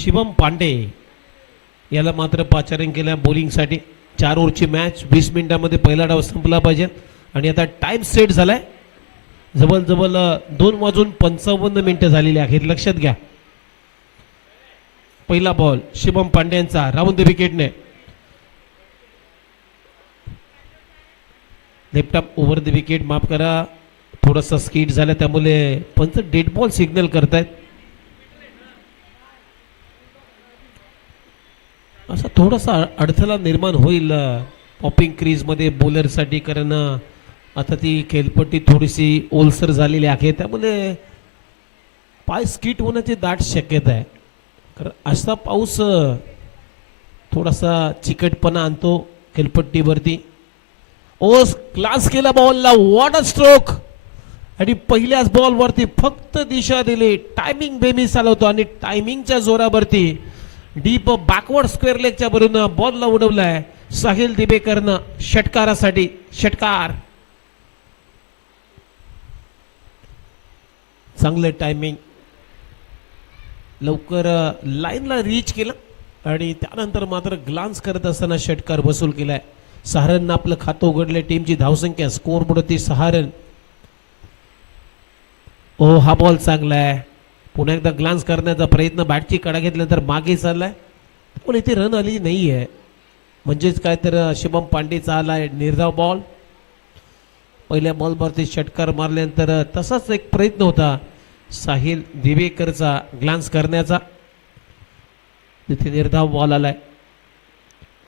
शिवम पांडे याला मात्र पाचारण केल्या बॉलिंगसाठी. 4 ओव्हरची मॅच 20 मिनिटांमध्ये पहिला डाव संपला पाहिजे आणि आता टाइम सेट झालाय. जवळजवळ 2:55 झालेली आहेत. लक्षात घ्या. पहिला बॉल शिवम पांड्यांचा राऊंड द विकेटने. Left up over the wicket. माफ करा, थोडासा स्किड झाला त्यामुळे पंच डेड बॉल सिग्नल करतायत. असा थोडासा अडथळा निर्माण होईल पॉपिंग क्रीज मध्ये बॉलर साठी, कारण आता ती खेळपट्टी थोडीशी ओलसर झालेली आहे त्यामुळे पाय स्किट होण्याची दाट शक्यता आहे. कारण असा पाऊस थोडासा चिकटपणा आणतो खेळपट्टीवरती. ओस क्लास केला बॉलला, वॉट अ स्ट्रोक. आणि पहिल्याच बॉलवरती फक्त दिशा दिली. टायमिंग बेमिस आला होतो आणि टायमिंगच्या जोरावरती डीप बॅकवर्ड स्क्वेअर लेगच्या बरोबर बॉलला उडवलाय साहिल दिबेकरनं षटकारासाठी. षटकार. चांगलं टायमिंग, लवकर लाईनला रीच केलं आणि त्यानंतर मात्र ग्लान्स करत असताना षटकार वसूल केलाय. सहारननं आपलं खातं उघडलंय. टीमची धावसंख्या स्कोर बोर्ड 6 रन. ओ हा बॉल चांगला आहे. पुन्हा एकदा ग्लान्स करण्याचा प्रयत्न, बॅटची कडा घेतल्यानंतर मागे चाललाय पण इथे रन आली नाही आहे. म्हणजेच काय तर शिवम पांडेचा आलाय निर्धाव बॉल. पहिल्या बॉलवरती षटकार मारल्यानंतर तसाच एक प्रयत्न होता साहिल दिवेकरचा ग्लान्स करण्याचा, तिथे निर्धाव बॉल आलाय.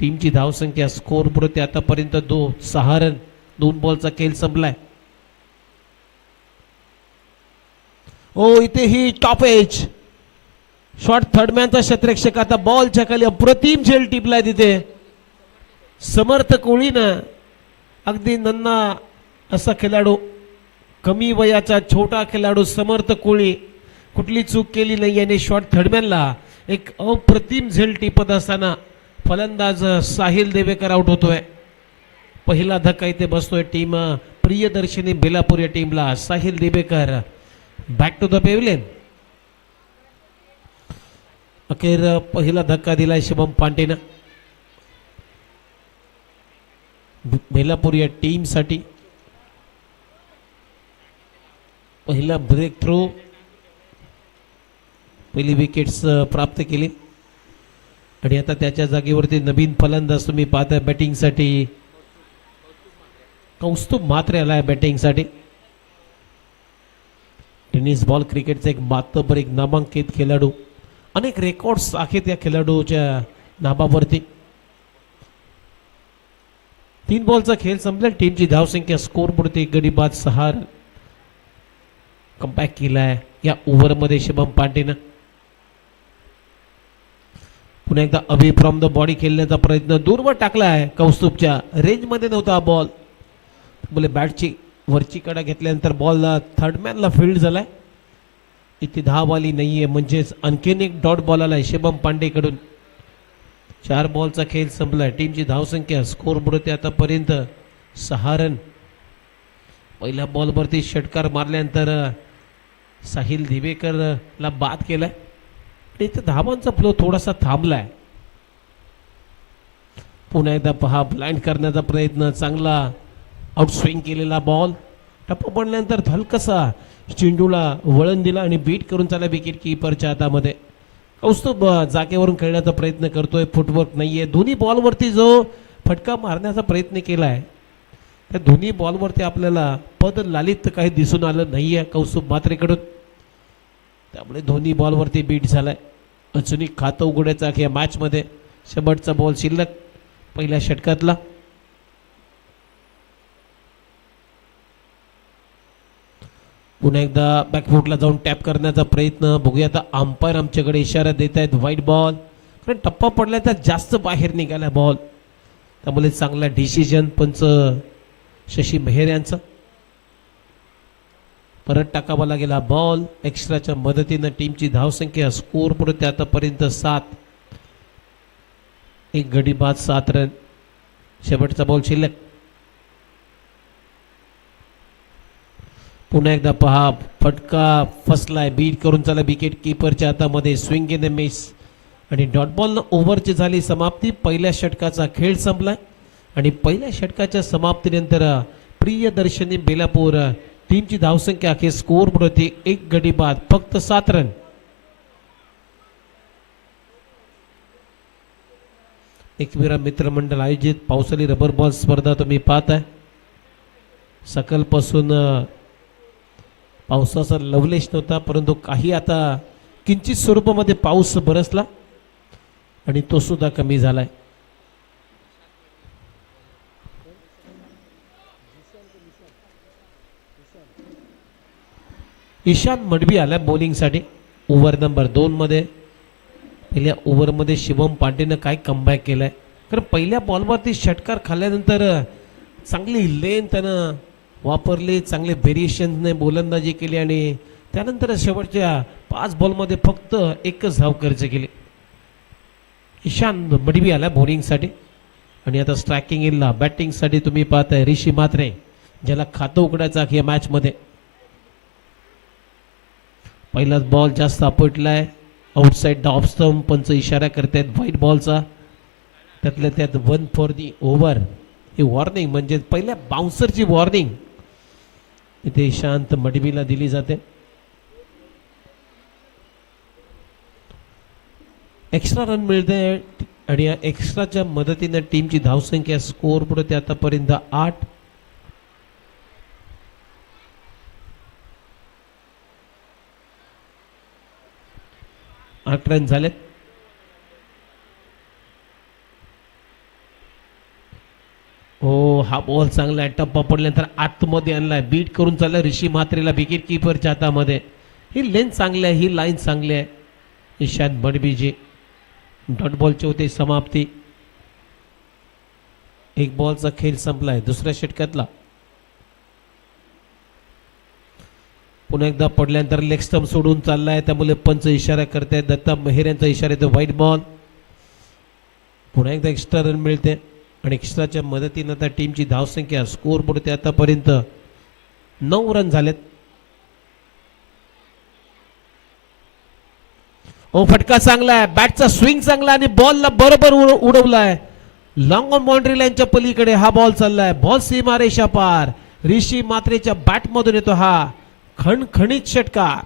टीमची धावसंख्या स्कोर पुरते आतापर्यंत 6 रन. 2 बॉलचा खेळ संपलाय. ओ इथे ही टॉप एज शॉट थर्डमॅनचा क्षेत्ररक्षक. आता बॉलच्या खाली अप्रतिम झेल टिपलाय तिथे. समर्थ कोळीनं, अगदी नन्ना असा खेळाडू, कमी वयाचा छोटा खेळाडू समर्थ कोळी कुठली चूक केली नाही आणि शॉट थर्डमॅनला एक अप्रतिम झेल टिपत असताना फलंदाज साहिल देवेकर आउट होतोय. पहिला धक्का इथे बसतोय टीम प्रियदर्शनी बेलापूर या टीमला. Sahil Devekar back to the pavilion. अखेर पहिला धक्का दिलाय शिवम पांडेनं बेलापूर या टीम साठी. पहिला ब्रेक थ्रू, पहिली विकेट्स प्राप्त केली आणि आता त्याच्या जागेवरती नवीन फलंदाज तुम्ही पाहताय बॅटिंग साठी. कौस्तुभ म्हात्रे आलाय बॅटिंग साठी. टेनिस बॉल क्रिकेटचा एक मातबर, एक नामांकित खेळाडू. अनेक रेकॉर्ड्स आहेत या खेळाडूच्या नावावरती. 3 बॉलचा खेळ संपला. टीमची धावसंख्या स्कोर पुरते गडी बाद 6 रन. कमबॅक केलाय या ओव्हरमध्ये शिवम पांडेनं. पुन्हा एकदा अवे फ्रॉम द बॉडी खेळण्याचा प्रयत्न दूरवर टाकलाय. कौस्तुभच्या रेंजमध्ये नव्हता बॉल, बोले बॅटची वरची कडा घेतल्यानंतर बॉल थर्डमॅनला फील्ड झालाय. इथे धाव आली नाहीये, म्हणजेच आणखीन एक डॉट बॉल आलाय शिवम पांडेकडून. 4 बॉलचा खेळ संपलाय. टीमची धावसंख्या स्कोर बोर्डते आतापर्यंत 6 रन. पहिल्या बॉलवरती षटकार मारल्यानंतर साहिल दिवेकरला बाद केलाय. इथे धावांचा फ्लो थोडासा थांबलाय. पुन्हा एकदा पहा, ब्लाइंड करण्याचा प्रयत्न, चांगला आउट स्विंग केलेला बॉल. टप्पा पडल्यानंतर हलकसा चेंडूला वळण दिला आणि बीट करून चालला विकेट कीपरच्या हातामध्ये. कौस्तुभ जागेवरून खेळण्याचा प्रयत्न करतोय, फुटवर्क नाहीये. दोन्ही बॉलवरती जो फटका मारण्याचा प्रयत्न केलाय त्या दोन्ही बॉलवरती आपल्याला पद लालित काही दिसून आलं नाहीये कौस्तुभ म्हात्रेकडून. त्यामुळे दोन्ही बॉलवरती बीट झालाय. अजूनही खातं उघडायचं आहे या मॅच मध्ये. शेवटचा बॉल शिल्लक पहिल्या षटकातला. पुन्हा एकदा बॅकफुटला जाऊन टॅप करण्याचा प्रयत्न. बघूया आता अंपायर आमच्याकडे इशारा देत आहेत व्हाईट बॉल. कारण टप्पा पडला तर जास्त बाहेर निघाला बॉल, त्यामुळे चांगला डिसिजन पंच शशी मेहर यांचा. परत टाकावा गेला बॉल. एक्स्ट्राच्या मदतीनं टीमची धावसंख्या स्कोर पुरते आतापर्यंत 7. एक गडी बाद 7 रन. शेवटचा बॉल शिल्लक. पुन्हा एकदा पहा, फटका फसलाय, बीट करून चला विकेट कीपरच्या हातामध्ये. Swing in the miss. आणि डॉट बॉलनं ओव्हरची झाली समाप्ती. पहिल्या षटकाचा खेळ संपलाय आणि पहिल्या षटकाच्या समाप्तीनंतर प्रियदर्शनी बेलापूर टीमची धावसंख्या अखेर स्कोर बोर्ड होती 1 गडी बाद, फक्त 7 रन. एकविरा मित्रमंडळ आयोजित पावसाळी रबर बॉल स्पर्धा तुम्ही पाहताय. सकाळपासून पावसाचा लवलेश नव्हता, परंतु काही आता किंचित स्वरूपामध्ये पाऊस बरसला आणि तो सुद्धा कमी झालाय. ईशान मडवी आला बॉलिंगसाठी ओव्हर नंबर 2 मध्ये. पहिल्या ओव्हरमध्ये शिवम पांडेनं काय कमबॅक केलाय, कारण पहिल्या बॉलवरती षटकार खाल्ल्यानंतर चांगली लेन त्यानं वापरली, चांगले व्हेरिएशनने गोलंदाजी केली आणि त्यानंतर शेवटच्या 5 बॉलमध्ये फक्त 1च धाव खर्च केली. ईशान मडवी आला बॉलिंगसाठी आणि आता स्ट्रायकिंग इनला बॅटिंगसाठी तुम्ही पाहताय ऋषी म्हात्रे, ज्याला खातं उघडायचं या मॅचमध्ये. पहिलाच बॉल जास्त आपटलाय आउटसाइड द ऑफ स्टंप. पंच इशारा करतायत व्हाईट बॉलचा, त्यातल्या त्यात 1 for the over. He warning म्हणजे पहिल्या बाउन्सरची वॉर्निंग इथे शांत मडवीला दिली जाते. एक्स्ट्रा रन मिळते आणि या एक्स्ट्राच्या मदतीने टीमची धावसंख्या स्कोर पुढे आतापर्यंत 8. रन झालेत. हो, हा बॉल चांगला आहे, टप्पा पडल्यानंतर आतमध्ये आणलाय, बीट करून चाललाय ऋषी म्हात्रेला विकेट किपरच्या हातामध्ये. ही लेन चांगली आहे, ही लाईन चांगली आहे. ईशान मडवीजी डॉट बॉलची होते समाप्ती. 1 बॉलचा खेळ संपलाय दुसऱ्या षटकातला. पुन्हा एकदा पडल्यानंतर लेग स्टंप सोडून चाललाय, त्यामुळे पंच इशारा करतायत. दत्ता मेहर यांचा इशारा येतो व्हाईट बॉल. पुन्हा एकदा एक्स्ट्रा रन मिळते आणि एक्स्ट्राच्या मदतीनं आता टीमची धावसंख्या स्कोर बोर्ड आतापर्यंत 9 रन झालेत. ओ, फटका चांगला आहे, बॅटचा स्विंग चांगला आणि बॉलला बरोबर उडवलाय. लॉंग ऑन बाउंड्री लाईनच्या पलीकडे हा बॉल चाललाय. बॉल सीमारेषा पार. ऋषी म्हात्रेच्या बॅट मधून येतो हा खणखणीत षटकार.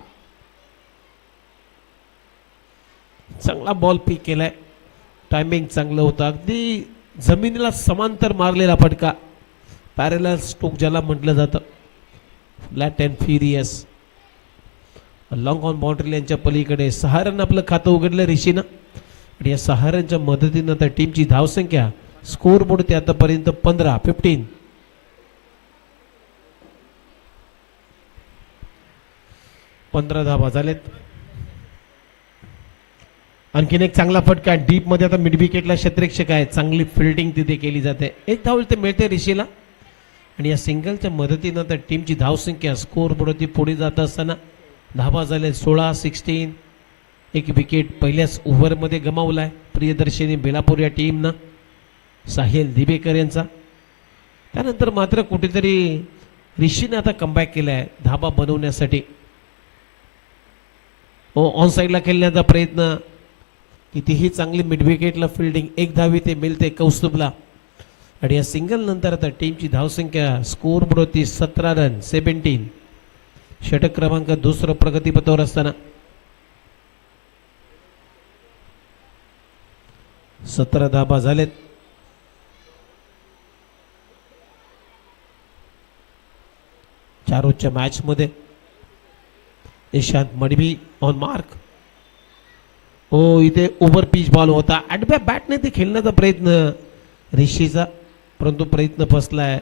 चांगला बॉल पिक केलाय, टायमिंग चांगलं होतं, अगदी जमिनीला समांतर मारलेला फटका. पॅरेलल स्ट्रोक ज्याला म्हटलं जातं, flat and furious. Long on boundary लाईनच्या पलीकडे 6 रन आपलं खातं उघडलं ऋषीनं आणि या 6 रनच्या मदतीनं आता टीमची धावसंख्या स्कोर बोर्ड आतापर्यंत 15 धावा झालेत. आणखीन एक चांगला फटका डीप मध्ये, आता मिड विकेटला क्षेत्ररक्षक आहे, चांगली फिल्डिंग तिथे केली जाते. 1 धाव ते मिळते ऋषीला आणि या सिंगलच्या मदतीनं आता टीमची धावसंख्या स्कोर बोर्ड पुढे जात असताना धावा झाले 16. 1 विकेट पहिल्याच ओव्हरमध्ये गमावलाय प्रियदर्शनी बेलापूर या टीमनं साहिल दिबेकर यांचा. त्यानंतर मात्र कुठेतरी ऋषीने आता कमबॅक केलाय धाबा बनवण्यासाठी. ऑन साईडला खेळण्याचा प्रयत्न, कितीही चांगली मिड विकेटला फिल्डिंग. 1 धाव ते मिळते कौस्तुभला आणि या सिंगल नंतर आता टीमची धावसंख्या स्कोर बोर्ड 17 रन 17. षटक क्रमांक 2 प्रगतीपथावर असताना 17 धाबा झालेत. चारोच्या मॅच मध्ये ईशांत मडवी ऑन मार्क. ओ, इथे ओव्हर पिच बॉल होता, आडव्या बॅटने ते खेळण्याचा प्रयत्न ऋषीचा, परंतु प्रयत्न फसलाय.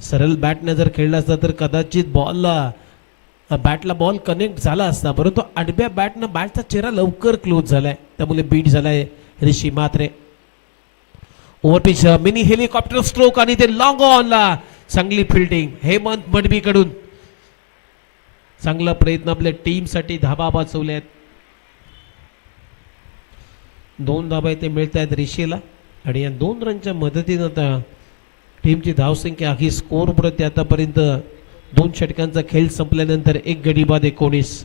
सरळ बॅटने जर खेळला असता तर कदाचित बॅटला बॉल कनेक्ट झाला असता, परंतु आडव्या बॅटनं बॅटचा चेहरा लवकर क्लोज झालाय, त्यामुळे बीट झालाय Rishi Mhatre. Over pitch mini helicopter stroke आणि ते लॉंग ऑनला चांगली फिल्डिंग हेमंत मडवी कडून. चांगला प्रयत्न आपल्या टीमसाठी. धाबा वाचवल्यात. 2 धाबा इथे मिळत आहेत ऋषीला आणि या 2 रनच्या मदतीनं आता टीमची धावसंख्या ही स्कोर बोर्ड आतापर्यंत 2 षटकांचा खेळ संपल्यानंतर 1 गडी बाद 19.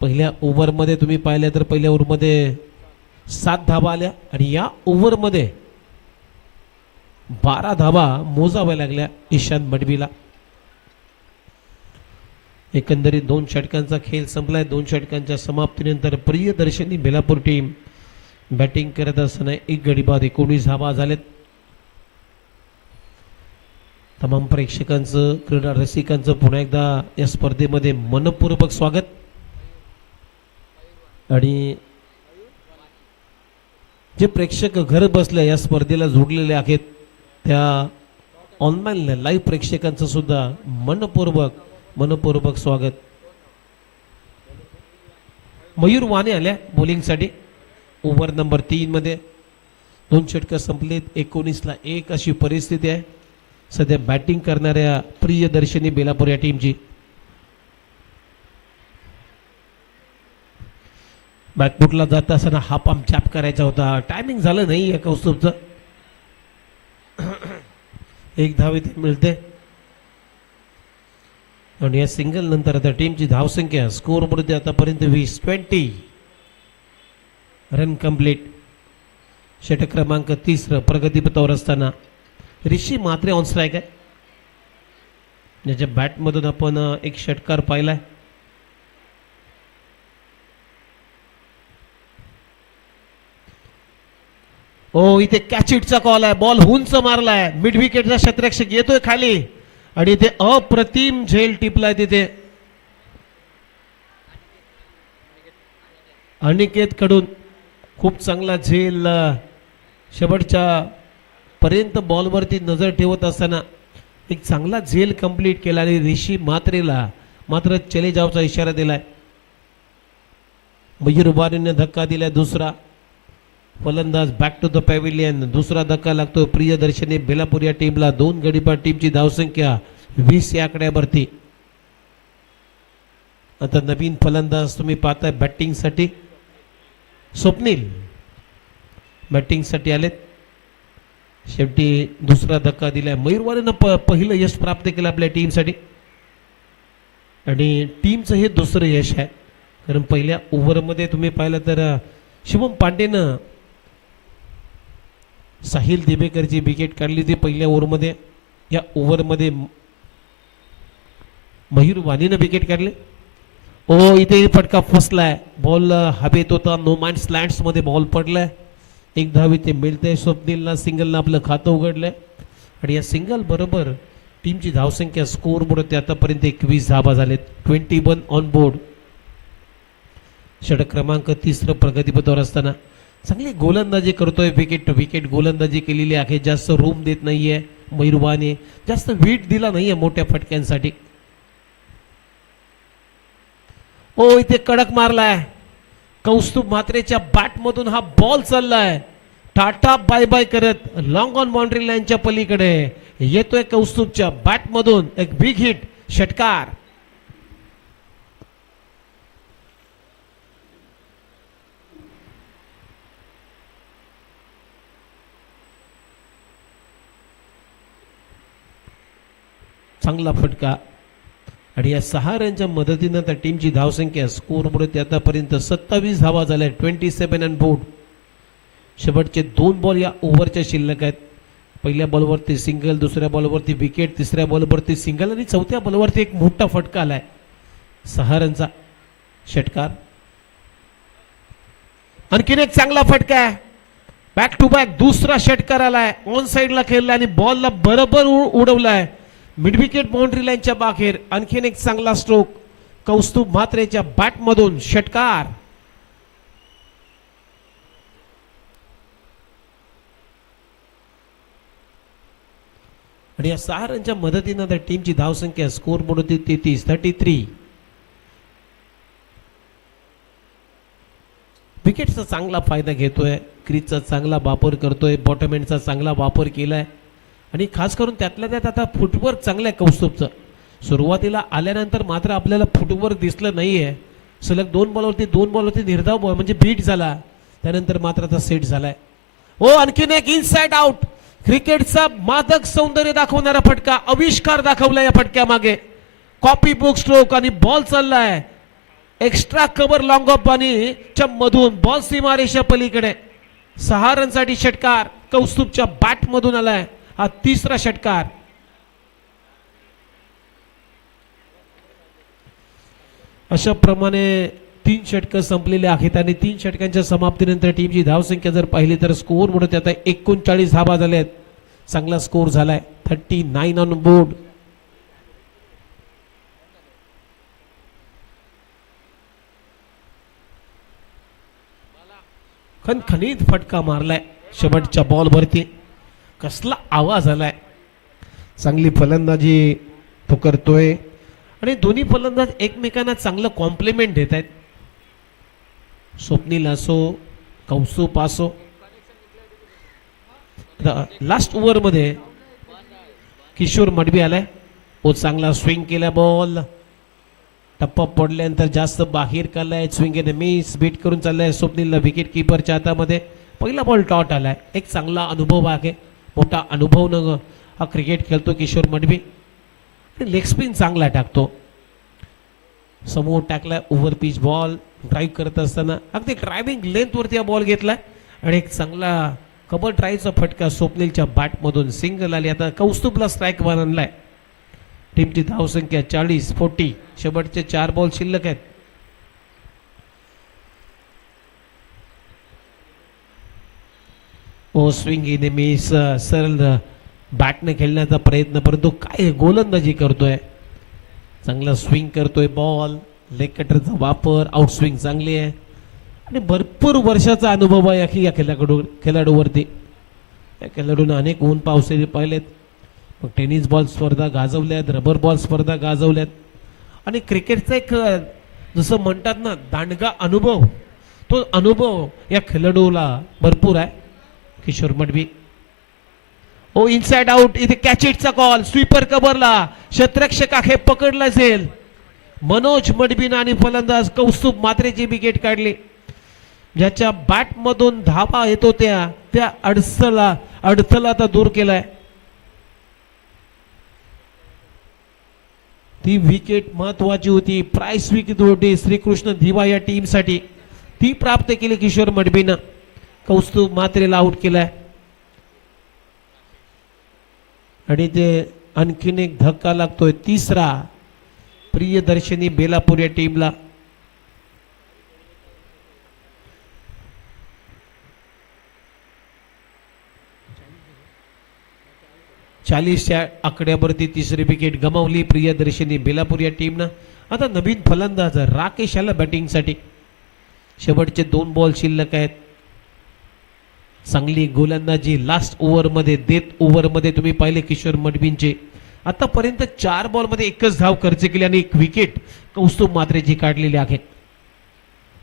पहिल्या ओव्हरमध्ये तुम्ही पाहिलं तर पहिल्या ओव्हरमध्ये 7 धावा आल्या आणि या ओव्हरमध्ये 12 धावा मोजाव्या लागल्या ईशान मडवीला. एकंदरीत 2 षटकांचा खेळ संपलाय. 2 षटकांच्या समाप्तीनंतर प्रियदर्शनी बेलापूर टीम बॅटिंग करत असताना 1 गडी बाद 19 धावा झालेत. तमाम प्रेक्षकांचं क्रीडा रसिकांचं पुन्हा एकदा या स्पर्धेमध्ये मनपूर्वक स्वागत. आणि जे प्रेक्षक घर बसल्या या स्पर्धेला जोडलेले आहेत त्या ऑनलाईन लाईव्ह प्रेक्षकांचं सुद्धा मनपूर्वक स्वागत. मयूर वाणे आल्या बॉलिंगसाठी ओव्हर नंबर 3 मध्ये. 2 षटकं संपलीत. 19ला 1 अशी परिस्थिती आहे सध्या बॅटिंग करणाऱ्या प्रियदर्शनी बेलापूर या टीमची. बॅकफुटला जात असताना हा पंप चॅप करायचा होता. टायमिंग झालं नाही या कौस्तुभचं. 1 धाव इथे मिळते आणि या सिंगल नंतर आता टीमची धावसंख्या स्कोर बोर्ड आतापर्यंत 20 रन कंप्लीट. षटक क्रमांक 3 प्रगतीपथावर असताना ऋषी म्हात्रे ऑन स्ट्राईक आहे. ज्याच्या बॅटमधून आपण एक षटकार पाहिलाय. इथे कॅच इटचा कॉल आहे. बॉल उंच मारलाय. मिड विकेटचा क्षेत्ररक्षक येतोय खाली आणि इथे अप्रतिम झेल टिपलाय. तिथे अनिकेत कडून खूप चांगला झेल. शेवटच्या पर्यंत बॉलवरती नजर ठेवत असताना एक चांगला झेल कंप्लीट केला आणि ऋषी म्हात्रेला मात्र चले जावचा इशारा दिलाय. मयूर वाणेने धक्का दिलाय. दुसरा फलंदाज बॅक टू द पॅव्हिलियन. दुसरा धक्का लागतो प्रियदर्शनी बेलापूर या टीमला. 2 गडीपार टीमची धावसंख्या 20 या आकड्यावरती. आता नवीन फलंदाज तुम्ही पाहताय बॅटिंगसाठी स्वप्नील बॅटिंगसाठी आलेत. शेवटी दुसरा धक्का दिलाय. मयूर वाणेनं पहिलं यश प्राप्त केलं आपल्या टीमसाठी आणि टीमचं हे दुसरं यश आहे. कारण पहिल्या ओव्हरमध्ये तुम्ही पाहिलं तर शिवम पांडेनं साहिल दिबेकरची विकेट काढली होती पहिल्या ओव्हरमध्ये. या ओव्हरमध्ये मयूर वाणेनं विकेट काढले. इथे फटका फसलाय. बॉल हवेत होता. नो मॅन्स लँड्स मध्ये बॉल पडलाय. 1 धाव इथे मिळते. स्वप्नीलला सिंगलनं आपलं खातं उघडलंय आणि या सिंगल बरोबर टीमची धावसंख्या स्कोर बोर्ड आतापर्यंत 21 धावा झालेत. 21 ऑन बोर्ड. षटक क्रमांक 3 प्रगतीपथावर असताना चांगली गोलंदाजी करतोय. विकेट टू विकेट गोलंदाजी केलेली आहे. जास्त रूम देत नाहीये मयूर वाणे. जास्त वीट दिला नाहीये मोठ्या फटक्यांसाठी. इथे कडक मारलाय. कौस्तुभ म्हात्रेच्या बॅटमधून हा बॉल चाललाय. टाटा बाय बाय करत लॉंग ऑन बाउंड्री लाईनच्या पलीकडे येतोय कौस्तुभच्या बॅटमधून एक बिग हिट षटकार. चांगला फटका आणि या 6 रनच्या मदतीनं त्या टीमची धावसंख्या स्कोर बोर्ड आतापर्यंत 27 धावा झाल्या. 27 ऑन बोर्ड. शेवटचे 2 बॉल या ओव्हरच्या शिल्लक आहेत. पहिल्या बॉलवरती सिंगल, दुसऱ्या बॉलवरती विकेट, तिसऱ्या बॉलवरती सिंगल आणि चौथ्या बॉलवरती एक मोठा फटका आलाय. 6 रनचा षटकार. आणखीन एक चांगला फटका आहे. बॅक टू बॅक दुसरा षटकार आलाय. ऑन साइडला खेळला आणि बॉलला बरोबर उडवलाय मिड विकेट बाउंड्री लाईनच्या बाहेर. आणखीन एक चांगला स्ट्रोक कौस्तुभ म्हात्रेच्या बॅटमधून षटकार. आणि या 6 रनच्या मदतीनं त्या टीमची धावसंख्या स्कोर बोर्ड होती 33. विकेटचा चांगला फायदा घेतोय. क्रीजचा चांगला वापर करतोय. बॉटम एंडचा चांगला वापर केलाय आणि खास करून त्यातल्या त्यात आता फुटवर्क चांगलं आहे कौस्तुभचं. सुरुवातीला आल्यानंतर मात्र आपल्याला फुटवर्क दिसलं नाहीये. सलग 2 बॉलवरती निर्धाव बॉल म्हणजे बीट झाला. त्यानंतर मात्र आता सेट झालाय. आणखीन एक इनसाइड आउट. क्रिकेटचा मादक सौंदर्य दाखवणारा फटका. आविष्कार दाखवला या फटक्या मागे. कॉपी बुक स्ट्रोक आणि बॉल चाललाय एक्स्ट्रा कव्हर लॉंग ऑफ च्या मधून बॉल सीमारेषा पलीकडे 6 रनसाठी षटकार कौस्तुभच्या बॅट मधून आलाय. हा तिसरा षटकार. अशा प्रमाणे 3 षटकं संपलेले आहेत आणि 3 षटकांच्या समाप्तीनंतर टीमची धावसंख्या जर पाहिली तर स्कोअर म्हणून आता 39 धावा झाल्या आहेत. चांगला स्कोअर झालाय. 39 ऑन बोर्ड. खणखणीत फटका मारलाय शेवटच्या बॉल वरती. कसला आवाज आलाय. चांगली फलंदाजी तो करतोय आणि दोन्ही फलंदाज एकमेकांना चांगलं कॉम्प्लिमेंट देत आहेत. स्वप्नील असो कौस्तुभ असो. लास्ट ओव्हर मध्ये किशोर मडवी आलाय. तो चांगला स्विंग केला बॉल. टप्पा पडल्यानंतर जास्त बाहेर काढलाय. स्विंग एने मिस बीट करून चाललाय स्वप्नीलला विकेट किपरच्या हातामध्ये. पहिला बॉल डॉट आलाय. एक चांगला अनुभव आहे. मोठा अनुभव न हा क्रिकेट खेळतो किशोर मडवी. लेग स्पिन चांगला टाकतो. समोर टाकलाय ओव्हर पिच बॉल. ड्राईव्ह करत असताना अगदी ड्रायव्हिंग लेंथ वरती हा बॉल घेतलाय आणि एक चांगला कबर ड्राईव्हचा फटका स्वप्नीलच्या बॅट मधून सिंगल आली. आता कौस्तुभला स्ट्राईक वर आणलाय. टीमची धावसंख्या 40-40. शेवटचे 4 बॉल शिल्लक आहेत. ओ स्विंग नेहमी सरळ बॅटने खेळण्याचा प्रयत्न परंतु काय गोलंदाजी करतोय. चांगला स्विंग करतोय बॉल. लेग कटरचा वापर. आउट स्विंग चांगली आहे आणि भरपूर वर्षाचा अनुभव आहे या खेळाडूवरती. या खेळाडूने अनेक ऊन पावसाळे पाहिलेत. मग टेनिस बॉल स्पर्धा गाजवल्यात. रबर बॉल स्पर्धा गाजवल्यात आणि क्रिकेटचा एक जसं म्हणतात ना दांडगा अनुभव. तो अनुभव या खेळाडूला भरपूर आहे. किशोर मडवी. ओ इनसाइड आउट. इथे कॅच इटचा कॉल. स्वीपर कव्हरला क्षेत्ररक्षक आहे पकडला असेल. मनोज मडबीन आणि फलंदाज कौस्तुभ मात्रेची विकेट काढली. ज्याच्या बॅट मधून धावा येतो त्या अडथळा आता दूर केलाय. ती विकेट महत्वाची होती. प्राइस विकेट होती श्रीकृष्ण दिवा या टीम साठी. ती प्राप्त केली किशोर मडबीनं. कौस्तुभ मात्रेला आउट केलाय आणि ते आणखीन एक धक्का लागतोय. तिसरा प्रियदर्शनी बेलापूर या टीमला. च्या आकड्यावरती तिसरी विकेट गमावली प्रियदर्शनी बेलापूर या टीमनं. आता नवीन फलंदाज राकेश आला बॅटिंगसाठी. शेवटचे 2 बॉल शिल्लक आहेत. चांगली गोलंदाजी लास्ट ओव्हर मध्ये देत ओव्हर मध्ये तुम्ही पाहिले किशोर मडबींचे. आतापर्यंत 4 बॉल मध्ये एकच धाव खर्च केली आणि 1 विकेट कौस्तुभ मात्रेची काढलेली आहे.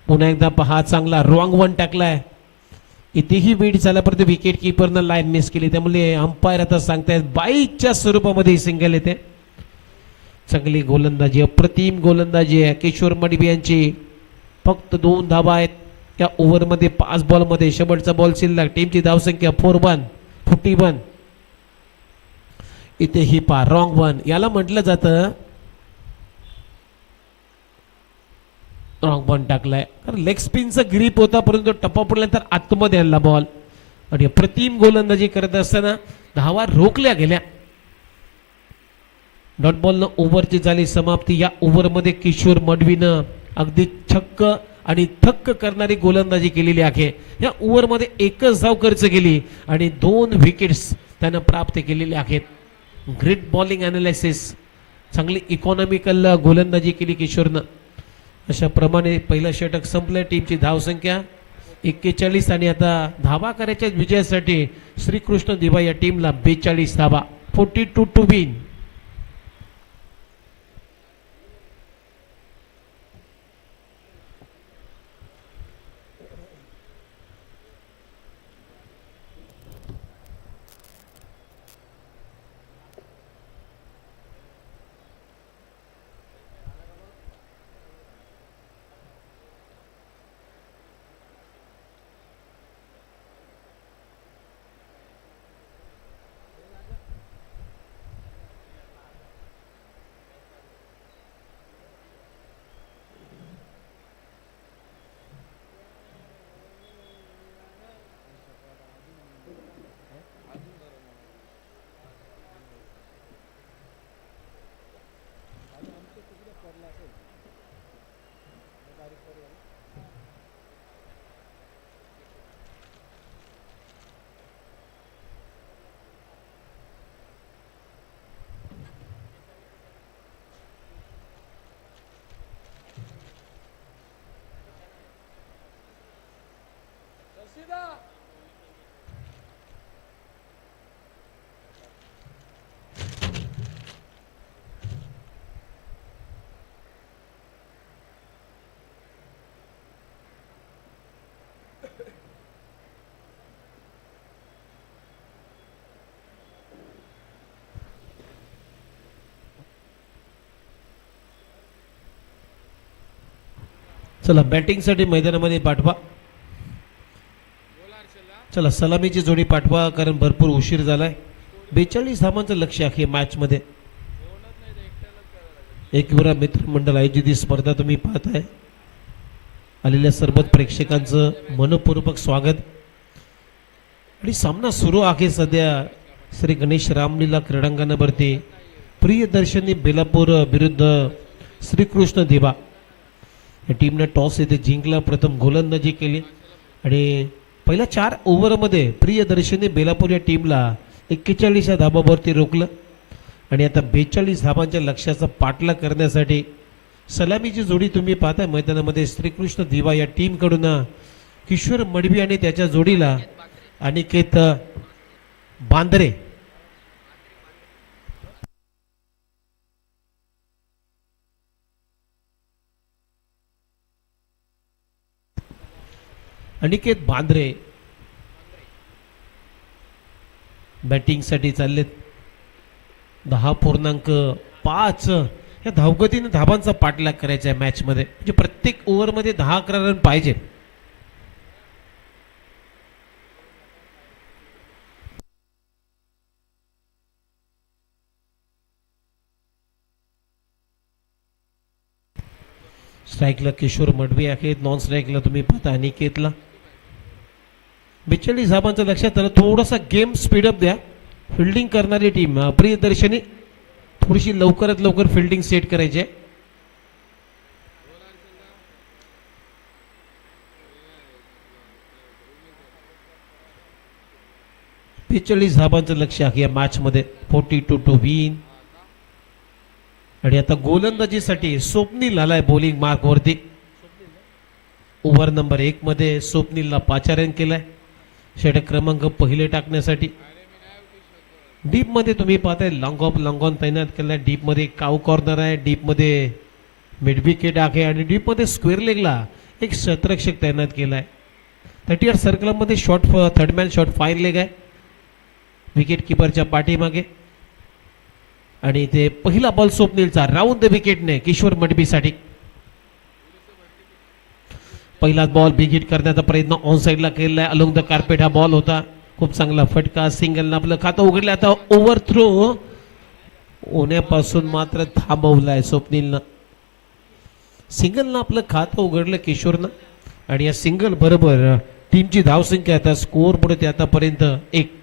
पुन्हा एकदा पहा चांगला रॉंग वन टाकलाय. इथेही बीट झाल्यापर्यंत विकेट किपरनं लाईन मिस केली. त्यामुळे अंपायर आता सांगतायत बाईकच्या स्वरूपामध्ये सिंगल येते. चांगली गोलंदाजी अप्रतिम गोलंदाजी आहे किशोर मडवी यांची. फक्त 2 धावा आहेत त्या ओव्हर मध्ये. 5 बॉल मध्ये शेवटचा बॉल शिल्लक. टीमची धावसंख्या 41. इथे ही पा रॉंग वन. याला म्हटलं जातं रॉंग वन टाकलाय. कारण लेग स्पिनचा ग्रीप होता परंतु टप्पा पडल्यानंतर आतमध्ये आणला बॉल आणि अप्रतिम गोलंदाजी करत असताना धावा रोखल्या गेल्या. डॉट बॉलनं ओव्हरची झाली समाप्ती. या ओव्हर मध्ये किशोर मडवीनं अगदी छक्क आणि थक्क करणारी गोलंदाजी केलेली आहे. या ओव्हर मध्ये एकच धाव खर्च केली आणि 2 विकेट्स त्यानं प्राप्त केलेले आहेत. Great bowling analysis. चांगली इकॉनॉमिकल गोलंदाजी केली किशोरनं. अशा प्रमाणे पहिलं षटक संपलं. टीमची धावसंख्या 41 आणि आता धावा करायच्या विजयासाठी श्रीकृष्ण दिवा या टीमला 42 धावा. 42 टू विन. चला बॅटिंगसाठी मैदानामध्ये पाठवा. चला सलामीची जोडी पाठवा कारण भरपूर उशीर झालाय. 42 धावांचं लक्ष आहे मॅचमध्ये. एकविरा मित्रमंडळ आयोजित ही स्पर्धा तुम्ही पाहताय. आलेल्या सर्व प्रेक्षकांचं मनपूर्वक स्वागत. आणि सामना सुरू आहे सध्या श्री गणेश रामलीला क्रीडांगणावरती. प्रियदर्शनी बेलापूर विरुद्ध श्रीकृष्ण दिवा या टीमने टॉस येथे जिंकला. प्रथम गोलंदाजी केली आणि पहिल्या 4 ओव्हरमध्ये प्रियदर्शनी बेलापूर या टीमला 41 या धाबावरती रोखलं. आणि आता 42 धाबांच्या लक्ष्याचा पाठलाग करण्यासाठी सलामीची जोडी तुम्ही पाहताय मैदानामध्ये. श्रीकृष्ण दिवा या टीमकडून किशोर मडवी आणि त्याच्या जोडीला अनिकेत बांद्रे. अनिकेत बांद्रे बॅटिंगसाठी चाललेत. 10.5 या धावगतीने धाबांचा पाठलाग करायचा आहे मॅचमध्ये. म्हणजे प्रत्येक ओव्हरमध्ये 10-11 रन पाहिजे. स्ट्राईकला किशोर मडवी आहेत. नॉन स्ट्राईकला तुम्ही पाहता अनिकेतला. 42 धाबांचं लक्षात. त्याला थोडासा गेम स्पीडअप द्या. फिल्डिंग करणारी टीम प्रियदर्शनी थोडीशी लवकरात लवकर फिल्डिंग सेट करायची आहे. बेचाळीस धाबांचं लक्ष आहे या मॅच मध्ये. 42 टू विन. आणि आता गोलंदाजीसाठी स्वप्नील आलाय बॉलिंग मार्क वरती. ओव्हर नंबर 1 मध्ये स्वप्नीलला 5 रन केलाय षटक क्रमांक पहिले टाकण्यासाठी. डीप मध्ये तुम्ही पाहताय लॉंग ऑन तैनात केलाय. डीप मध्ये काऊ कॉर्नर आहे. डीप मध्ये मिड विकेट आहे आणि डीप मध्ये स्क्वेअर लेगला एक शतरक्षक तैनात केलाय. 38 सर्कलमध्ये shot third man shot fine leg आहे विकेट किपरच्या पाठीमागे. आणि ते पहिला बॉल स्वप्नीलचा राऊंड द विकेटने किशोर मडबीसाठी. पहिलाच बॉल बिग हिट करण्याचा प्रयत्न ऑन साइडला केलाय. अलोंग द कार्पेट हा बॉल होता. खूप चांगला फटका. सिंगलनं आपलं खातं उघडलं. आता ओव्हर थ्रो होण्यापासून मात्र थांबवलाय स्वप्नीलनं. सिंगलनं आपलं खातं उघडलं किशोरनं आणि या सिंगल बरोबर टीमची धावसंख्या आता स्कोअर पुढे ते आतापर्यंत 1.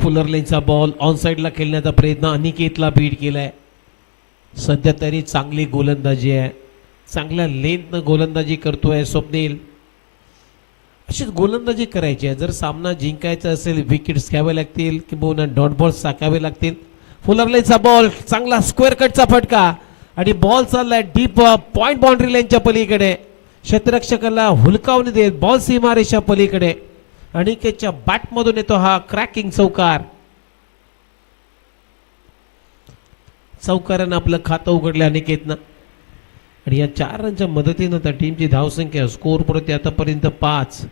फुलर लेनचा बॉल ऑन साइडला खेळण्याचा प्रयत्न अनिकेतला बीट केलाय. सध्या तरी चांगली गोलंदाजी आहे. चांगल्या लेंथनं गोलंदाजी करतोय स्वप्नील. अशीच गोलंदाजी करायची आहे. जर सामना जिंकायचा असेल विकेट्स घ्यावे लागतील किंवा डॉट बॉल्स टाकावे लागतील. फुलर लेनचा बॉल चांगला स्क्वेअर कटचा फटका आणि बॉल चाललाय डीप पॉइंट बाउंड्री लाईनच्या पलीकडे. क्षेत्ररक्षकाला हुलकावून देत बॉल सीमारेषा पलीकडे. अनिकेतच्या बॅटमधून येतो हा क्रॅकिंग चौकार. चौकारानं आपलं खातं उघडलं अनिकेतनं. आणि या 4 रनच्या मदतीनं त्या टीमची धावसंख्या स्कोअर पुढे आतापर्यंत 5.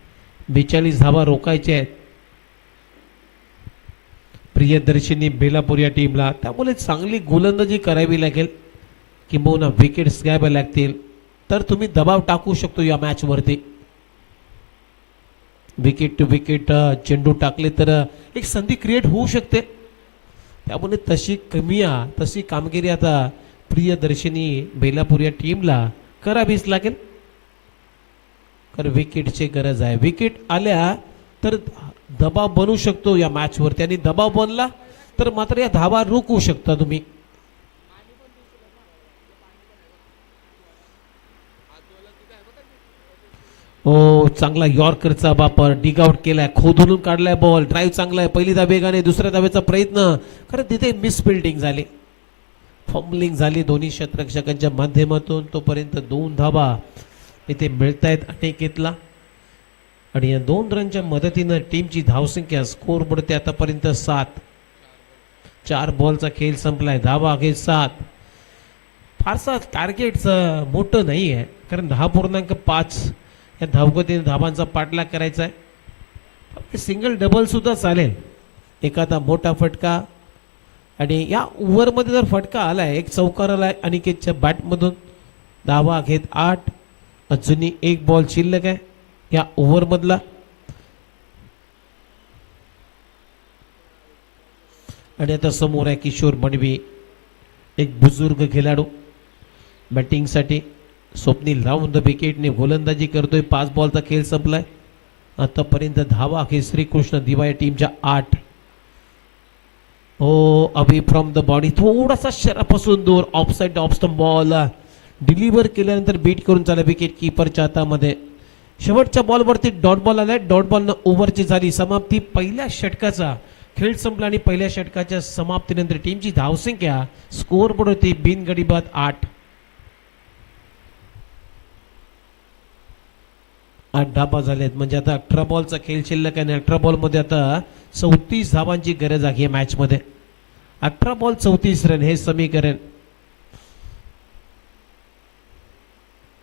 42 धावा रोखायच्या आहेत प्रियदर्शनी बेलापूर या टीमला. त्यामुळे चांगली गोलंदाजी करावी लागेल किंबहुना विकेट्स घ्याव्या लागतील तर तुम्ही दबाव टाकू शकतो या मॅच वरती. विकेट टू विकेट चेंडू टाकले तर एक संधी क्रिएट होऊ शकते. त्यामुळे तशी कामगिरी आता प्रियदर्शनी बेलापूर या टीमला करावीच लागेल. कारण विकेटची गरज आहे. विकेट आल्या तर दबाव बनू शकतो या मॅच वर. त्यांनी दबाव बनला तर मात्र या धावा रोखू शकता तुम्ही. चांगला यॉर्करचा वापर. डिग आउट केलाय. खोदून काढलाय बॉल. ड्राईव्ह चांगला आहे. पहिली धाव वेगाने. दुसऱ्या धावेचा प्रयत्न कारण तिथे मिस फिल्डिंग झाली. फंबलिंग झाली दोन्ही क्षेत्ररक्षकांच्या माध्यमातून. तोपर्यंत 2 धावा इथे मिळत आहेत अनिकेतला. आणि या 2 रनच्या मदतीनं टीमची धावसंख्या स्कोअर पडते आतापर्यंत 7. 4 बॉलचा खेळ संपलाय. धावा आहे 7. फारसा टार्गेट मोठं नाही आहे कारण 10.5 या धावगतीने धावांचा पाठलाग करायचा आहे. सिंगल डबल सुद्धा चालेल, एखादा मोठा फटका. आणि या ओव्हरमध्ये जर फटका आलाय, एक चौकार आलाय अनिकेतच्या बॅटमधून, धावा घेत 8, अजूनही एक बॉल शिल्लक आहे या ओव्हरमधला. आणि आता समोर आहे किशोर मडवी, एक बुजुर्ग खेळाडू बॅटिंगसाठी. स्वप्नील राऊंड द विकेटने गोलंदाजी करतोय. 5 बॉलचा खेळ संपलाय. आतापर्यंत धावा आहे श्रीकृष्ण दिवाळी टीमच्या 8. हो, अभि फ्रॉम द बॉडी थोडासा शरापासून दूर, offside off stump ball deliver केल्यानंतर बीट करून चालला विकेट किपरच्या हातामध्ये. शेवटच्या बॉलवरती डॉट बॉल आलाय. डॉट बॉलनं ओव्हरची झाली समाप्ती. पहिल्या षटकाचा खेळ संपला आणि पहिल्या षटकाच्या समाप्तीनंतर टीमची धावसंख्या स्कोअर बोर्ड होती बिनगडीबाद 8. 8 धाबा झालेत, म्हणजे आता 18 बॉलचा खेळ शिल्लक आहे. 18 बॉलमध्ये आता 34 धावांची गरज आहे मॅच मध्ये. 18 बॉल 34 रन हे समीकरण,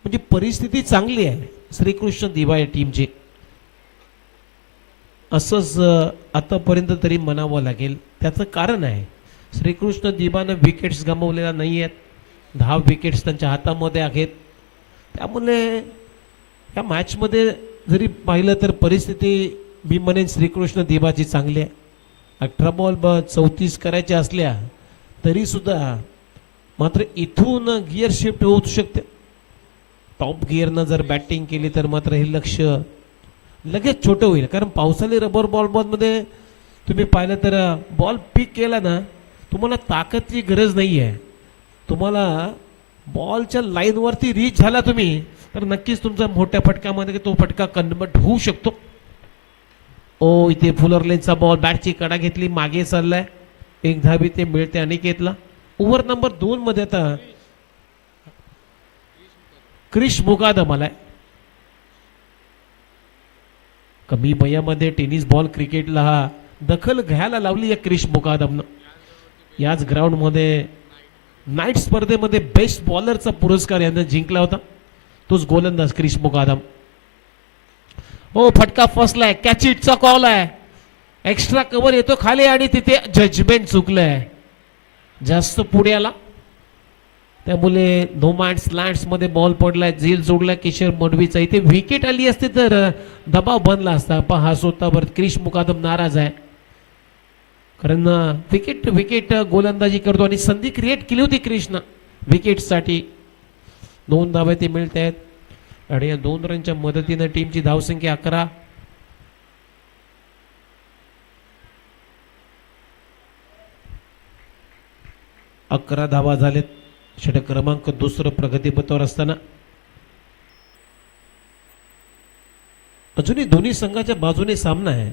म्हणजे परिस्थिती चांगली आहे श्रीकृष्ण दिवाळी टीमची, असंच आतापर्यंत तरी म्हणावं लागेल. त्याचं कारण आहे श्रीकृष्ण दिवानं विकेट्स गमावलेल्या नाही आहेत. 10 विकेट्स त्यांच्या हातामध्ये आहेत. त्यामुळे या मॅचमध्ये जरी पाहिलं तर परिस्थिती मी म्हणेन श्रीकृष्ण दिवाची चांगली आहे. 18 बॉल 34 करायचे असल्या तरी सुद्धा मात्र इथून गिअर शिफ्ट होऊ शकते. टॉप गिअरनं जर बॅटिंग केली तर मात्र हे लक्ष लगेच छोटं होईल. कारण पावसाळी रबर बॉलमध्ये तुम्ही पाहिलं तर बॉल पिक केला ना, तुम्हाला ताकदची गरज नाही आहे. तुम्हाला बॉलच्या लाईनवरती रीच झाला तुम्ही तर नक्कीच तुमचा मोठ्या फटकामध्ये तो फटका कन्वर्ट होऊ शकतो. ओ, इथे फुलर लेनचा बॉल, बॅटची कडा घेतली, मागे चाललाय. एक धाबी ते मिळते अनिकेतला. ओव्हर नंबर 2 मध्ये आता क्रिश मुकादम आलाय. कमी वयामध्ये टेनिस बॉल क्रिकेटला हा दखल घ्यायला लावली आहे क्रिश मुकादमनं. याच ग्राउंड मध्ये नाईट स्पर्धेमध्ये बेस्ट बॉलरचा पुरस्कार यानं जिंकला होता, तोच गोलंदाज क्रिश मुकादम. हो, फटका फसलाय, कॅच इटचा कॉल आहे. एक्स्ट्रा कव्हर येतो खाली आणि तिथे जजमेंट चुकलंय, जास्त पुढे आला. त्यामुळे नो मॅन्स लँड्स मध्ये बॉल पडलाय, झील जोडलाय किशोर मडवीचा. इथे विकेट आली असते तर दबाव बनला असता. पण हा स्वतःवर क्रिश मुकादम नाराज आहे, कारण विकेट गोलंदाजी करतो आणि संधी क्रिएट केली होती क्रिशनं विकेटसाठी. 2 धावा ते मिळत आहेत आणि या 2 रनच्या मदतीनं टीमची धावसंख्या 11. अकरा धावा झालेत. षटक क्रमांक 2 प्रगतीपथावर असताना अजूनही दोन्ही संघाच्या बाजूने सामना आहे.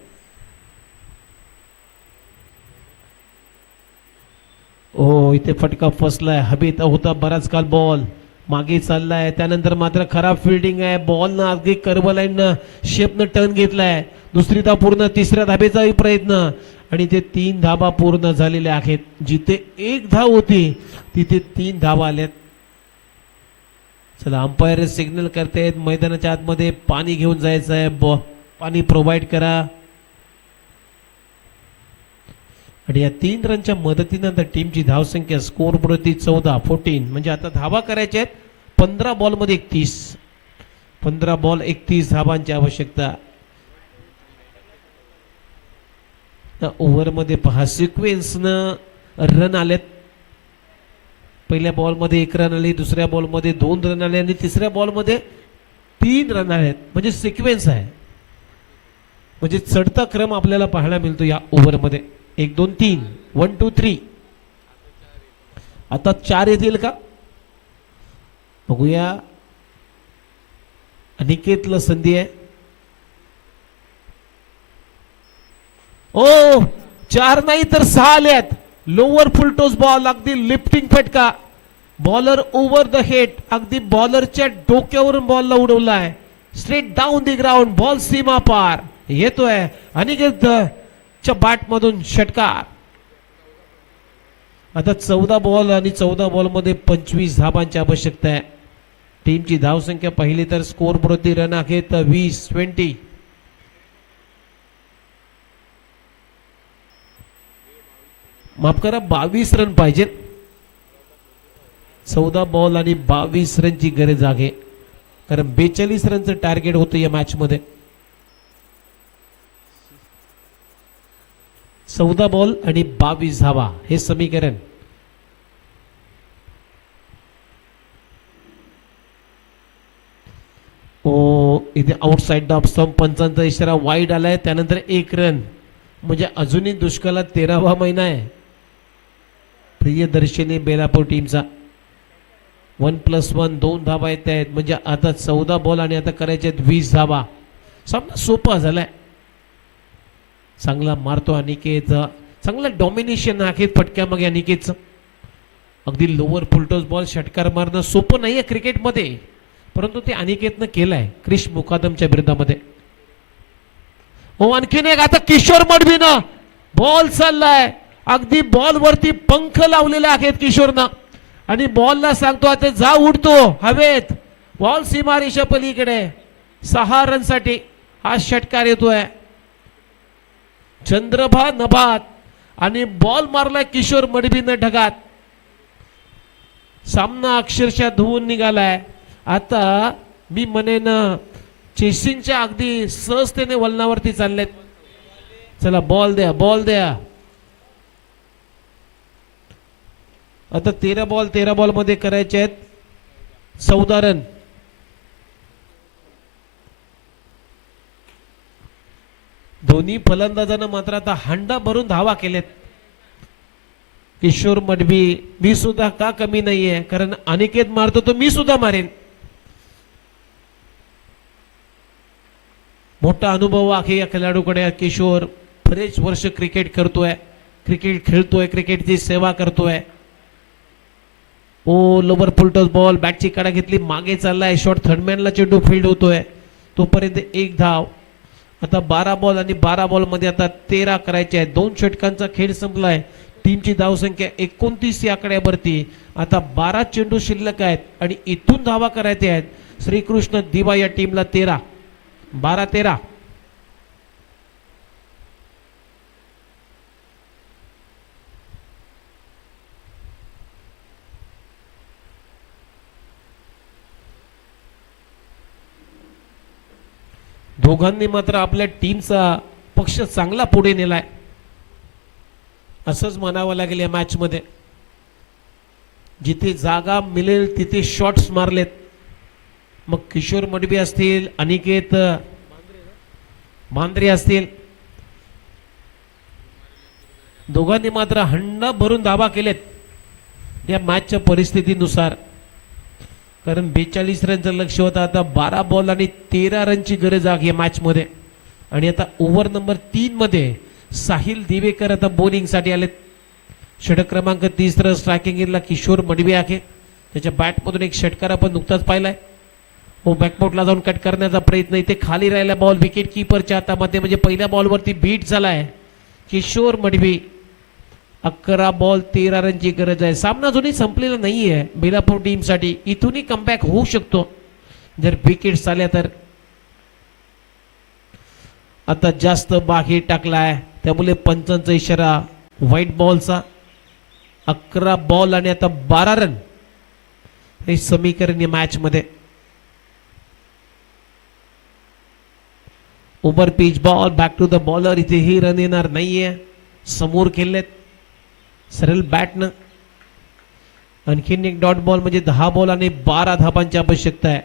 ओ, इथे फटका फसलाय. हवेत होता बराच काल बॉल, मागे चाललाय. त्यानंतर मात्र खराब फिल्डिंग आहे. बॉलनं अगदी कर्व लाईननं शेपनं टर्न घेतलाय. दुसरी धाव पूर्ण, तिसऱ्या धाबेचाही प्रयत्न आणि ते 3 धाबा पूर्ण झालेल्या आहेत. जिथे 1 धाव होती तिथे 3 धावा आल्यात. चला, अंपायर सिग्नल करतायत मैदानाच्या आतमध्ये पाणी घेऊन जायचं आहे. पाणी प्रोव्हाइड करा. आणि या 3 रनच्या मदतीनंतर टीमची धावसंख्या स्कोर बोर्डवरती 14 म्हणजे आता धावा करायच्या आहेत 15 बॉलमध्ये 31. 15 बॉल 31 धावांची आवश्यकता. ओव्हरमध्ये पहा सिक्वेन्सनं रन आलेत. पहिल्या बॉलमध्ये 1 रन आली, दुसऱ्या बॉलमध्ये 2 रन आले आणि तिसऱ्या बॉलमध्ये 3 रन आलेत. म्हणजे सिक्वेन्स आहे, म्हणजे चढता क्रम आपल्याला पाहायला मिळतो या ओव्हरमध्ये. 1 2 3 1 2 3. आता 4 येतील का बघूया. अनिकेतला संधी आहे. ओ, 4 नाही तर 6 आल्यात. लोअर फुलटोस बॉल, अगदी लिफ्टिंग फटका. बॉलर ओव्हर द हेड, अगदी बॉलरच्या डोक्यावरून बॉलला उडवलाय. Straight down the ground. Ball सीमा पार येतोय. अनिकेतच्या बॅट मधून षटकार. आता 14 बॉल आणि 14 बॉल मध्ये 25 धाबांची आवश्यकता आहे. टीमची धावसंख्या पाहिली तर स्कोर प्रति रन आहेत 20-20. माफ करा 22 रन पाहिजे. 14 बॉल आणि 22 रनची गरज आहे, कारण 42 रनचं टार्गेट होतं या मॅच मध्ये. 14 बॉल आणि 22 धावा हे समीकरण. इथे आउटसाइड द ऑफ स्टंप, पंचांचा इशारा, वाईड आलाय. त्यानंतर 1 रन, म्हणजे अजूनही दुष्काळात 13वा महिना आहे प्रियदर्शनी बेलापूर टीमचा. 1+1 2 धावा येत आहेत, म्हणजे आता 14 बॉल आणि आता करायचे आहेत 20 धावा. सामना सोपा झालाय. चांगला मारतो अनिकेत, चांगलं डॉमिनेशन आहे फटक्यामागे अनिकेतचं. अगदी लोअर फुलटॉस बॉल षटकार मारणं सोपं नाहीये क्रिकेटमध्ये, परंतु ते अनिकेतनं केलंय क्रिश मुकादमच्या विरोधामध्ये. आणखीन एक आता किशोर मडवीनं बॉल चाललाय, अगदी बॉल वरती पंख लावलेले आहेत किशोरनं, आणि बॉलला सांगतो आता जा उडतो हवेत. बॉल सीमारेषा पलीकडे 6 रनसाठी हा षटकार येतोय. चंद्रभा नभात आणि बॉल मारलाय किशोर मडवीनं ढगात. सामना अक्षरशः धुवून निघालाय. आता मी म्हणेन चेसिंगच्या अगदी सहजतेने वलनावरती चाललेत. चला बॉल द्या, बॉल द्या. आता 13 बॉल मध्ये करायचे आहेत 14 रन. दोन्ही फलंदाजांना मात्र आता हंडा भरून धावा केलेत. किशोर मडवी, मी सुद्धा का कमी नाहीये, कारण अनिकेत मारतो तो मी सुद्धा मारेन. मोठा अनुभव आहे या खेळाडूकडे. किशोर बरेच वर्ष क्रिकेट करतोय, क्रिकेट खेळतोय, क्रिकेटची सेवा करतोय. लोवर फुलटॉस बॉल, बॅटची कडा घेतली, मागे चाललाय, शॉट थर्डमॅनला चेंडू फील्ड होतोय, तोपर्यंत 1 धाव. आता 12 बॉल आणि 12 बॉल मध्ये आता 13 करायचे आहेत. 2 षटकांचा खेळ संपलाय. टीमची धावसंख्या 29 या आकड्यावरती. आता 12 चेंडू शिल्लक आहेत आणि इथून धावा करायचे आहेत. श्रीकृष्ण दिवा या टीमला 13, 12-13. दोघांनी मात्र आपल्या टीमचा पक्ष चांगला पुढे नेलाय असंच म्हणावं लागेल. या मॅच मध्ये जिथे जागा मिळेल तिथे शॉट्स मारलेत. मग किशोर मडवी असतील, अनिकेत मांद्रे असतील, दोघांनी मात्र हंडा भरून धावा केलेत या मॅचच्या परिस्थितीनुसार. कारण 42 रनचं लक्ष होतं. आता 12 बॉल आणि 13 रनची गरज आहे या मॅच मध्ये. आणि आता ओव्हर नंबर 3 मध्ये साहिल दिवेकर आता बॉलिंग साठी आलेत. षटक क्रमांक 30 स्ट्रायकिंग किशोर मडवी आहे. त्याच्या बॅट मधून एक षटकार आपण नुकताच पाहिलाय. बॅकपोर्टला जाऊन कट करण्याचा प्रयत्न, इथे खाली राहिला बॉल विकेट कीपरच्या हातामध्ये, म्हणजे पहिल्या बॉलवरती बीट झालाय किशोर मडवी. 11 बॉल 13 रनची गरज आहे. सामना अजूनही संपलेला नाहीये बेलापूर टीम साठी. इथूनही कमबॅक होऊ शकतो जर विकेट्स आल्या तर. आता जास्त बाहेर टाकलाय, त्यामुळे पंचांचा इशारा व्हाईट बॉलचा. 11 बॉल आणि आता 12 रन हे समीकरण या मॅच मध्ये. Over pitch ball, back to the bowler. इथेही रन येणार नाहीये. समोर खेळलेत सरळ बॅटनं. आणखीन एक डॉट बॉल, म्हणजे 10 बॉल आणि 12 धाबांची आवश्यकता आहे.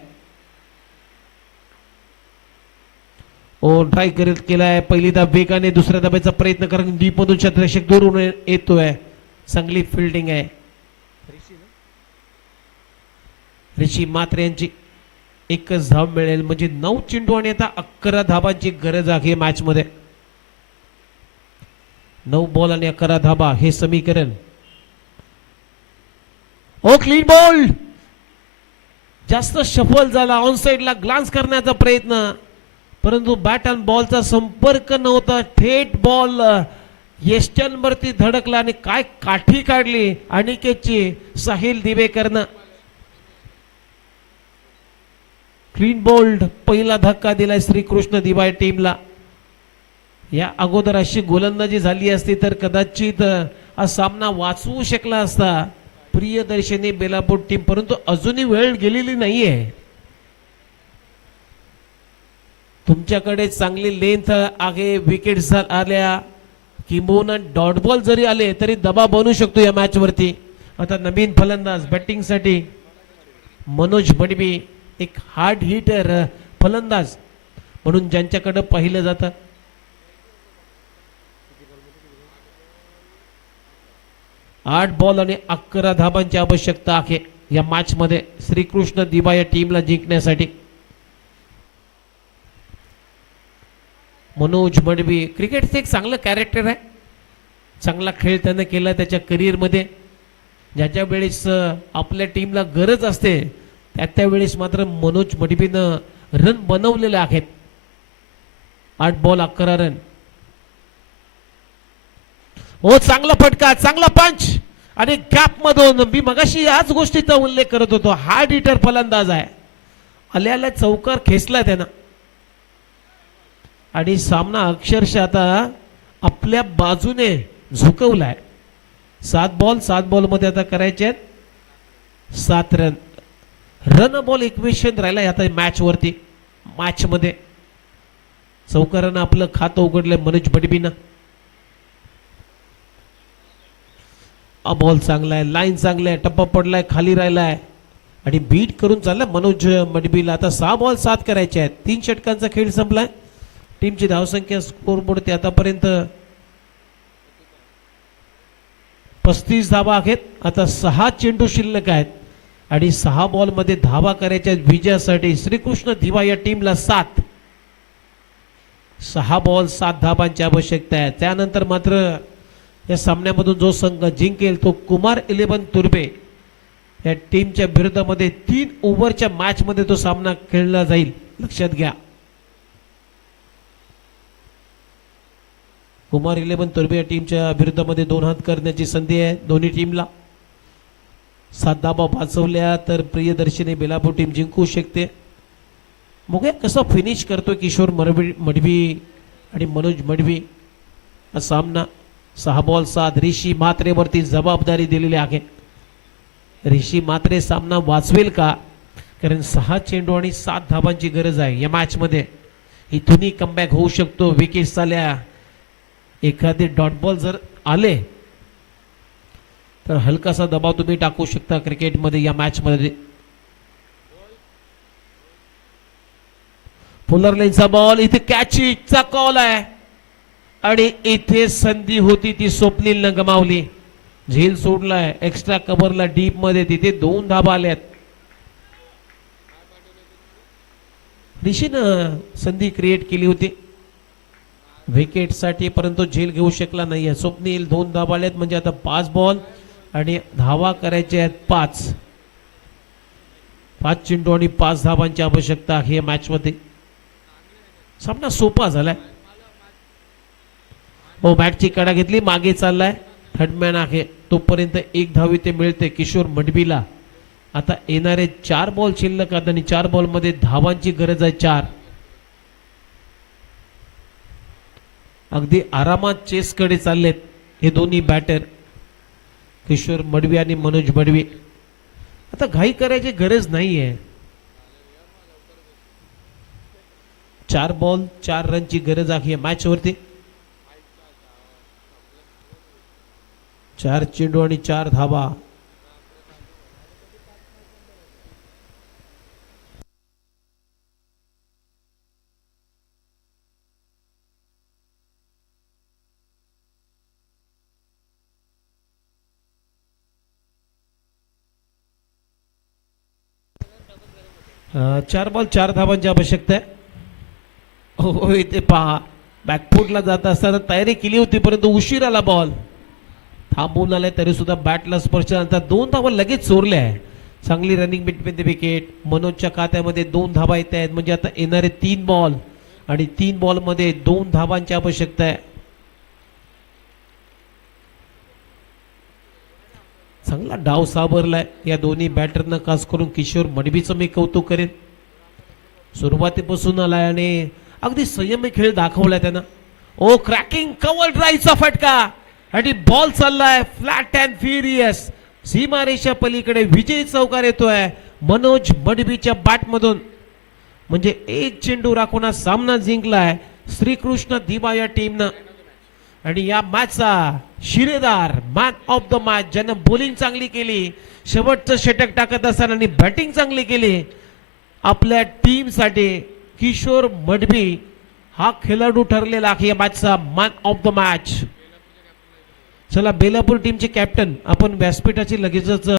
ट्राय करत केलाय पहिली धाब वेगाने, दुसऱ्या धाब्याचा प्रयत्न कारण डीप मधून क्षेत्ररक्षक दूर येतोय. चांगली फिल्डिंग आहे. ऋषी मात्रे यांची एकच धाव मिळेल, म्हणजे 9 चेंडू आणि आता 11 धाबांची गरज आहे मॅच मध्ये. 9 बॉल आणि 11 धाबा हे समीकरण. क्लीन बॉल, जास्त शफल झाला. ऑन साइडला ग्लान्स करण्याचा प्रयत्न, परंतु बॅट आणि बॉलचा संपर्क नव्हता. थेट बॉल येस्टर्न वरती धडकला आणि काय काठी काढली अनिकेतची साहिल दिवेकरनं. क्लीन बोल्ड पहिला धक्का दिलाय श्रीकृष्ण दिवाय टीमला. या अगोदर अशी गोलंदाजी झाली असती तर कदाचित हा सामना वाचवू शकला असता प्रियदर्शनी बेलापूर टीम, परंतु अजूनही वेळ गेलेली नाहीये. तुमच्याकडे चांगली लेंथ आहे, विकेट्स आल्या, किंबहुना डॉट बॉल जरी आले तरी दबाव बनू शकतो या मॅच वरती. आता नवीन फलंदाज बॅटिंग साठी मनोज मडवी, एक हार्ड हिटर फलंदाज म्हणून ज्यांच्याकडे पाहिलं जातं. आठ बॉल आणि 11 धाबांची आवश्यकता आहे या मॅच मध्ये श्रीकृष्ण दिवा या टीमला जिंकण्यासाठी. मनोज मडवी क्रिकेटचं एक चांगलं कॅरेक्टर आहे, चांगला खेळ त्यानं केला त्याच्या करिअर मध्ये. ज्याच्या वेळेस आपल्या टीमला गरज असते त्यावेळेस मात्र मनोज मडवीनं रन बनवलेले आहेत. 8 बॉल 11 रन. हो चांगला फटका, चांगला पंच आणि गॅप मधून मी मगाशी याच गोष्टीचा उल्लेख करत होतो. हार्ड हिटर फलंदाज आहे, आल्याला चौकार खेचला त्यानं आणि सामना अक्षरशः आता आपल्या बाजूने झुकवलाय. 7 बॉल मध्ये आता करायचे आहेत 7 रन. रन बॉल इक्वेशन राहिलाय आता मॅच वरती. मॅच मध्ये चौकारानं आपलं खातं उघडलंय मनोज मडवीनं. बॉल चांगला आहे, लाईन चांगला आहे, टप्पा पडलाय, खाली राहिलाय आणि बीट करून चाललाय मनोज मडवीला. आता 6 बॉल 7 करायचे आहेत. 3 षटकांचा खेळ संपलाय. टीमची धावसंख्या स्कोरबोर्ड ते आतापर्यंत 35 धावा आहेत. आता 6 चेंडू शिल्लक आहेत आणि 6 बॉल मध्ये धावा करायच्या विजयासाठी श्रीकृष्ण दिवा या टीमला 6 बॉल 7 धावांची आवश्यकता आहे. त्यानंतर मात्र या सामन्यामधून जो संघ जिंकेल तो कुमार 11 तुर्बे या टीमच्या विरोधामध्ये 3 ओव्हरच्या मॅच मध्ये तो सामना खेळला जाईल, लक्षात घ्या. कुमार 11 तुर्बे या टीमच्या विरोधामध्ये 2 हात करण्याची संधी आहे दोन्ही टीमला. 7 धावा वाचवल्या तर प्रियदर्शनी बेलापूर टीम जिंकू शकते. बघूया कसं फिनिश करतोय किशोर मडवी आणि मनोज मडवी. हा सामना 6 बॉल 7. ऋषी म्हात्रेवरती जबाबदारी दिलेली आहे. ऋषी म्हात्रे सामना वाचवेल का? कारण 6 चेंडू आणि 7 धावांची गरज आहे या मॅच मध्ये. इथूनही कमबॅक होऊ शकतो. विकेट्स आल्या, एखादे डॉट बॉल जर आले तर हलकासा दबाव तुम्ही टाकू शकता क्रिकेटमध्ये या मॅच मध्ये. फुलर लेनचा बॉल, इथे कॅचचा कॉल आहे आणि इथे संधी होती ती स्वप्नीलनं गमावली. झेल सोडलाय एक्स्ट्रा कव्हरला डीप मध्ये, तिथे 2 धाबा आल्यात. ऋषीनं संधी क्रिएट केली होती विकेट साठी, परंतु झेल घेऊ शकला नाहीये. स्वप्नील 2 धाबा आल्यात म्हणजे आता 5 बॉल आणि धावा करायच्या आहेत 5. 5 चेंडू आणि 5 धावांची आवश्यकता आहे या मॅच मध्ये. सामना सोपा झालाय. हो बॅटची कडा घेतली, मागे चाललाय, थर्डमॅन आहे तोपर्यंत 1 धाव इथे मिळते किशोर मडवीला. आता येणारे 4 बॉल शिल्लक आहेत आणि 4 बॉल मध्ये धावांची गरज आहे 4. अगदी आरामात चेस कडे चाललेत हे दोन्ही बॅटर, किशोर मडवी आणि मनोज मडवी. आता घाई करायची गरज नाहीये. 4 बॉल 4 रनची गरज आहे मॅच वरती. 4 चेंडू आणि 4 धावा. चार बॉल 4 धावांची आवश्यकता आहे. हो इथे पहा बॅकफुटला जात असताना तयारी केली होती परंतु उशीर आला. बॉल थांबवून आलाय तरी सुद्धा बॅटला स्पर्श नंतर 2 धावा लगेच चोरल्या आहे. चांगली रनिंग बिटवीन द विकेट. मनोजच्या खात्यामध्ये 2 धावा येत आहेत म्हणजे आता येणारे 3 बॉल आणि 3 बॉल मध्ये 2 धावांची आवश्यकता आहे. चांगला डाव सावरलाय या दोन्ही बॅटरनं, खास करून किशोर मडवीचं मी कौतुक करेन. सुरुवातीपासून आलाय आणि अगदी संयमी खेळ दाखवलाय त्यानं. ओ क्रॅकिंग कव्हर ड्राईव्हचा फटका आणि बॉल चाललाय फ्लॅट अँड फ्युरियस सीमारेषा पलीकडे. विजयी चौकार येतोय मनोज मडबीच्या बॅट मधून. म्हणजे एक चेंडू राखून हा सामना जिंकलाय श्रीकृष्ण दिबा या टीमनं. आणि या मॅचचा शिरेदार मॅन ऑफ द मॅच ज्यानं बॉलिंग चांगली केली, शेवटचं षटक टाकत असताना आणि बॅटिंग चांगली केली आपल्या टीम साठी, किशोर मडबी हा खेळाडू ठरलेला आहे या मॅचचा मॅन ऑफ द मॅच. चला बेलापूर टीमचे कॅप्टन आपण व्यासपीठाची लगेचच